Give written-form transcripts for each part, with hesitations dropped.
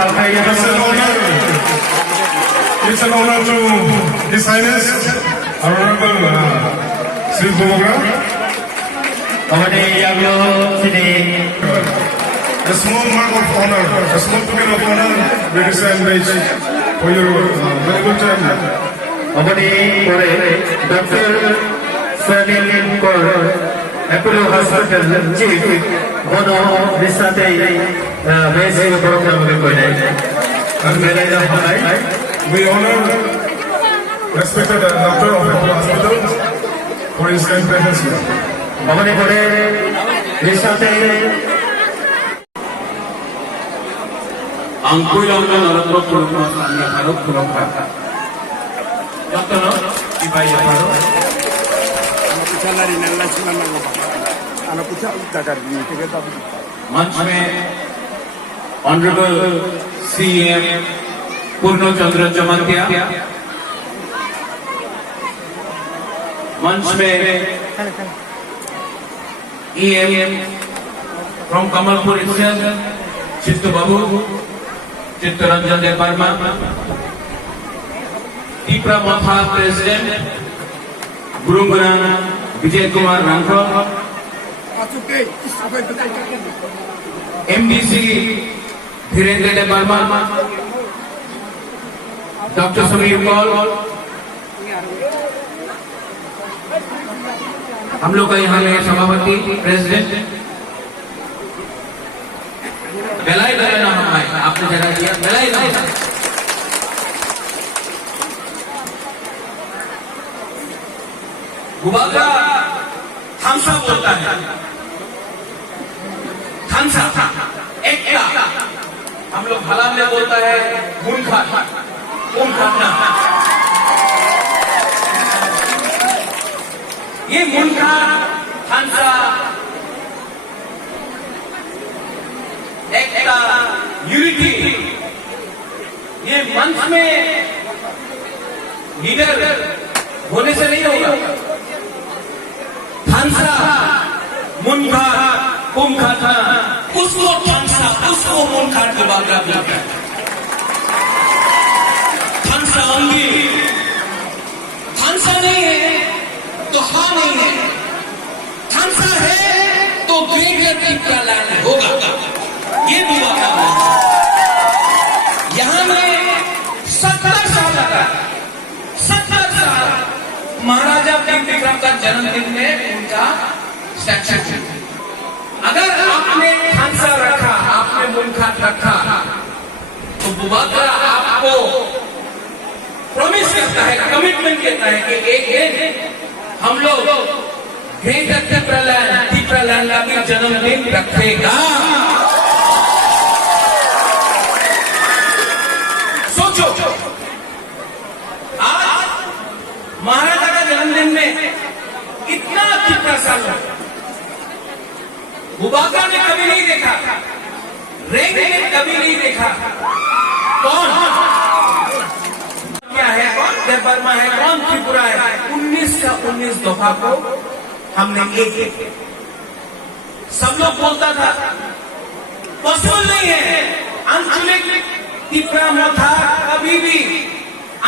It's an honor to His Highness, Honorable Sri Bhuvaga. A small mark of honor, a small token of honor, ladies and gentlemen, for your very good time. Dr. Sunil Kaur, Apollo Hospital Chief, Bono Bisate, Basic Program. We honor respected doctor of Apollo Hospital for his kind presence here. Angkuilangga Narendra Purma Sanya Harap Purma. Doctor, Ibai Aparo. मंच में honourable CM पूर्ण चंद्र जमंतिया, मंच में EM from Kamalpur itself चित्त बाबू, चित्तरंजन देव वर्मा, टीपरा मोथा president गुरुंगना Vijay Kumar रांखो, MDC Dhirendra देव Verma, doctor Sameer Kaul, हम लोग का यहाँ में सभापति प्रेसिडेंट बेलाई बेलाई नाम है, आपने जरा दिया बेलाई नाम गुबागा थामसा बोलता है, थामसा एकता, हम लोग भला में बोलता है मुनखा, मुनखाना, ये मुनखा थामसा एकता यूनिटी, ये मंच में लीडर होने से नहीं होगा, थांसा मुनखा कुमखा था उसको थांसा उसको मुनखा के बाद बोलता है, थांसा अंगी, थांसा नहीं है तो हाँ नहीं है, थांसा है तो ग्रेटर टीपरा लैंड होगा, ये भी बात है। यहाँ में 70 साल लगा, 70 साल महाराजा प्रेम विक्रम का जन्मदिन में उनका स्टैच्यू। अगर आपने थांसा रखा, आपने मुनखा रखा, तो बुबागा आपको प्रॉमिस करता है, कमिटमेंट करता है कि एक दिन हम लोग ग्रेटर टीपरा लैंड का भी जन्मदिन रखेगा। सोचो, आज महाराजा का जन्मदिन में इतना कितना साल बुबागा ने कभी नहीं देखा, रेंग ने कभी नहीं देखा, कौन क्या है, कौन देव वर्मा है, कौन त्रिपुरा है, 19 का 19 दफा को हमने एक सब लोग बोलता था पॉसिबल नहीं है, आंचलिक त्रिपुरा मोथा कभी भी,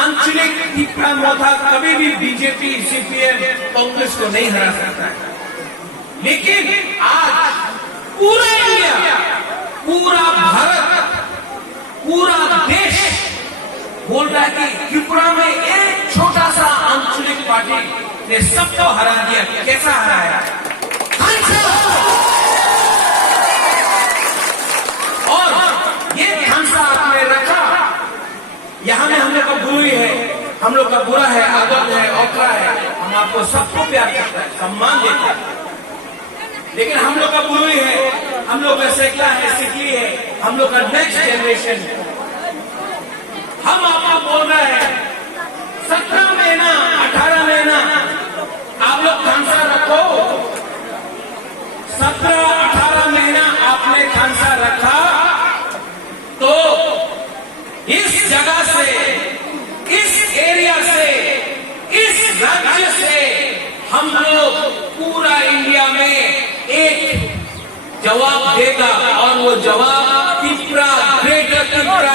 आंचलिक त्रिपुरा मोथा कभी भी बीजेपी सीपीएम कांग्रेस को नहीं हरा सकता है। लेकिन आज पूरा इंडिया, पूरा भारत, पूरा देश बोल रहा है कि त्रिपुरा में एक छोटा सा आंचलिक पार्टी ने सबको हरा दिया। कैसा हराया? और ये थांसा आपने रखा, यहाँ में हम लोग का गुरु है, हम लोग का बुरा है, आदत है, औकरा है, हम आपको सबको प्यार करता है, सम्मान देता है, लेकिन हम लोग का गुरु है, हम लोग का सेकला है, सिकली है, हम लोग का नेक्स्ट जनरेशन है। हम आपको बोल रहे हैं 17 महीना 18 महीना आप लोग थांसा रखो, 17-18 महीना आपने थांसा रखा तो इस जगह से, इस एरिया से, इस राज्य से हम लोग पूरा इंडिया में एक जवाब देगा, और वो जवाब त्रिपुरा, ग्रेटर त्रिपुरा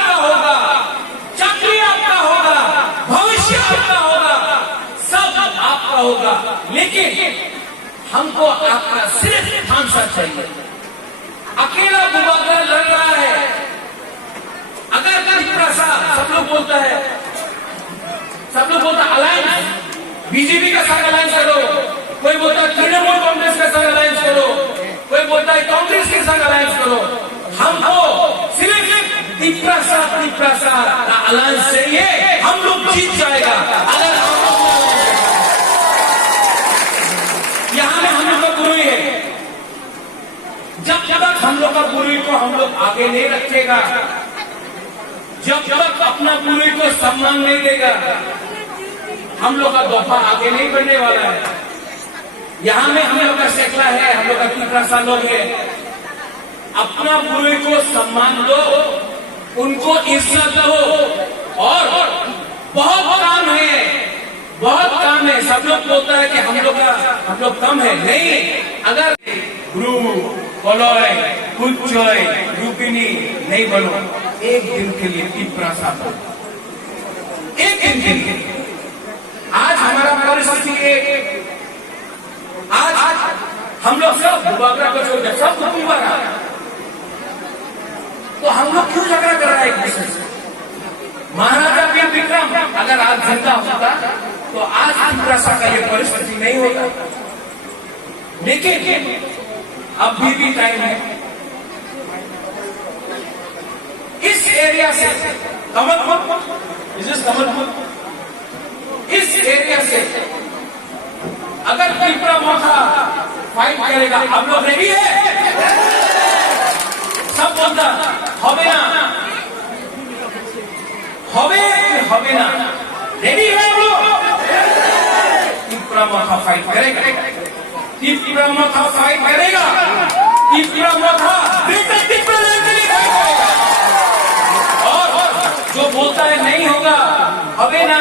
आपका होगा, चाकरी आपका होगा, भविष्य आपका होगा, सब आपका होगा, लेकिन हमको आपका सिर्फ फांसा चाहिए। अकेला बुबागरा लड़ रहा है, अगर सब लोग बोलता है, अलायंस, बीजेपी का साथ अलायंस करो, कोई बोलता है तृणमूल कांग्रेस के साथ अलायंस करो, कोई बोलता है कांग्रेस के साथ अलायंस करो। हमको सिर्फ तिप्रासा का अलायंस चाहिए, हम लोग जीत जाएगा। अगर यहां में हम लोग का गुरु है, जब तक हम लोग का गुरु को हम लोग आगे नहीं रखेगा, जब तक अपना गुरु को सम्मान नहीं देगा, हम लोग का दफा आगे नहीं बढ़ने वाला है। यहां में हम लोग का सैकड़ा है, हम लोग का तिप्रासा लोग है। अपना गुरु को सम्मान दो, उनको इज्जत दो, और बहुत काम है। सब लोग बोलता है कि हम लोग कम है, नहीं। अगर गुरु बोलोय, कुचोय, रूपिनी नहीं बोलो, एक दिन के लिए तिप्रासा बोलो, एक दिन के लिए। आज हमारा परिस्थिति आज हम लोग सब बुबागरा को छोड़, सब बुबागरा, तो हम लोग क्यों झगड़ा कर रहा है एक दूसरे से? महाराजा वीर विक्रम अगर आज जिंदा होता तो आज तिप्रासा का ये परिस्थिति नहीं होता। लेकिन अभी भी टाइम है। इस एरिया से कमलपुर, इस एरिया से अगर त्रिपुरा मोथा फाइट करेगा, आप लोग रेडी है? सब बोलता হবে না, रेडी है आप लोग? त्रिपुरा मोथा फाइट करेगा, त्रिपुरा मोथा फाइट करेगा, त्रिपुरा मोथा ग्रेटर त्रिपुरा लैंड के लिए फाइट करेगा। और जो बोलता है नहीं होगा, হবে না,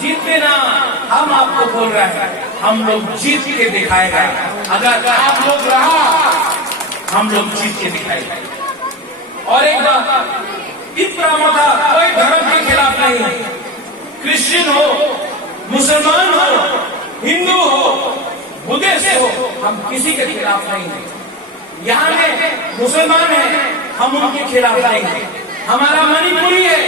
जीते ना, हम आपको बोल रहे हैं, हम लोग जीत के दिखाएगा। अगर आप लोग रहा, हम लोग जीत के दिखाएगा। और एक बात, त्रिपुरा मोथा कोई धर्म के खिलाफ नहीं है। क्रिश्चियन हो, मुसलमान हो, हिंदू हो, बुद्धिस्ट हो, हम किसी के खिलाफ नहीं है। यहाँ में मुसलमान है, हम उनके खिलाफ नहीं है। हमारा मणिपुरी है,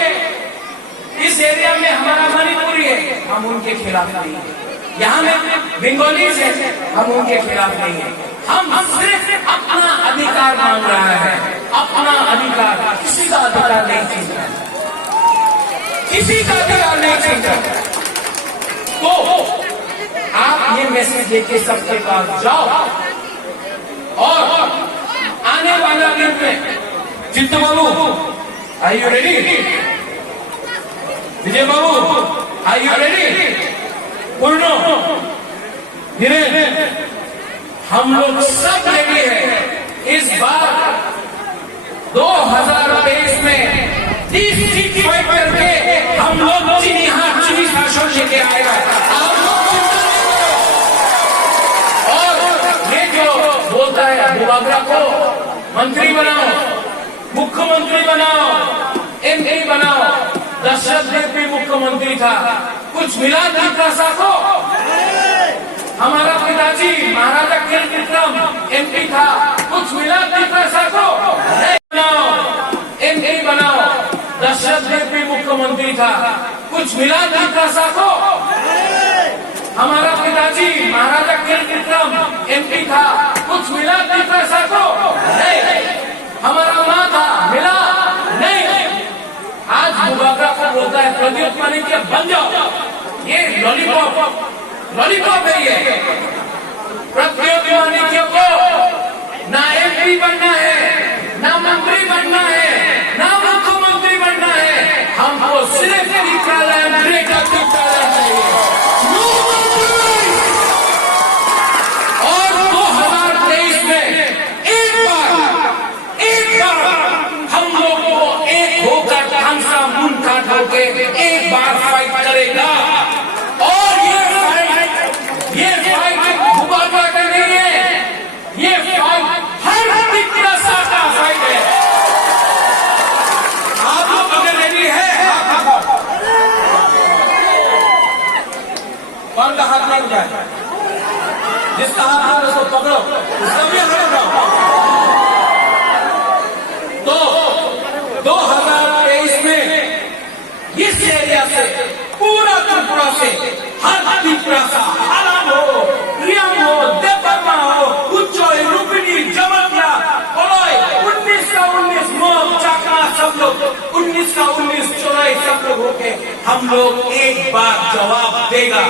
इस एरिया में हमारा मणिपुरी है, हम उनके खिलाफ नहीं है। यहाँ में बंगालीज है, हम उनके खिलाफ नहीं है। हम सिर्फ अपना अधिकार मांग रहा है, अपना अधिकार, किसी का अधिकार नहीं छीन रहा, किसी का अधिकार नहीं छीन रहा। तो आप ये मैसेज देके सबके पास जाओ, और आने वाला दिन में Chitta Babu, are you ready? Vijay Babu, are you ready? पूर्ण, धीरे, हम लोग सब रेडी है। इस बार 2023 में 30 सीट फाइट करके हम लोग चीनी शासन लेके आएगा। और ये जो बोलता है बुबागरा को मंत्री बनाओ, मुख्यमंत्री बनाओ, एमपी बनाओ, दशरथ देव भी मुख्यमंत्री था, कुछ मिला तिप्रासा को? हमारा पिताजी महाराजा वीर विक्रम एमपी था, कुछ मिला तिप्रासा को? बनाओ, एमपी बनाओ, दशरथ देव भी मुख्यमंत्री था, कुछ मिला तिप्रासा को? हमारा पिताजी महाराजा वीर विक्रम एमपी था, कुछ मिला तिप्रासा को? नहीं। हमारा माँ था, मिला नहीं। आज बुबागरा को बोलता है प्रद्युत माणिक्य बन जाओ, ये लॉलीपॉप है ये। प्रद्युत माणिक्य को ना एमपी बनना है, ना मंत्री बनना है, ना मुख्यमंत्री बनना है, हमको सिर्फ ग्रेटर चाहिए। और 2023 में एक बार हम लोग को एक होकर खांसा मुंह काट होके एक बार फाइट करेगा। और ये फाइट बुबागरा का नहीं है, ये फाइट हर तिप्रासा का फाइट है। आप लोग कौन का हाथ नहीं उठाए? जिसका हाथ है उसको पकड़ो, उसका भी हाथ उठाओ। तो 2023 में इस एरिया से पूरा त्रिपुरा से हर त्रिपुरा सा आराम हो, रियांग हो, देवबर्मा हो, उच्चोई, लुम्बिनी, जमतिया, कोलोई, 19 का 19 मोब, चाकमा सब लोग 19 का 19 चौराई सब लोग होके हम लोग एक बार जवाब देगा।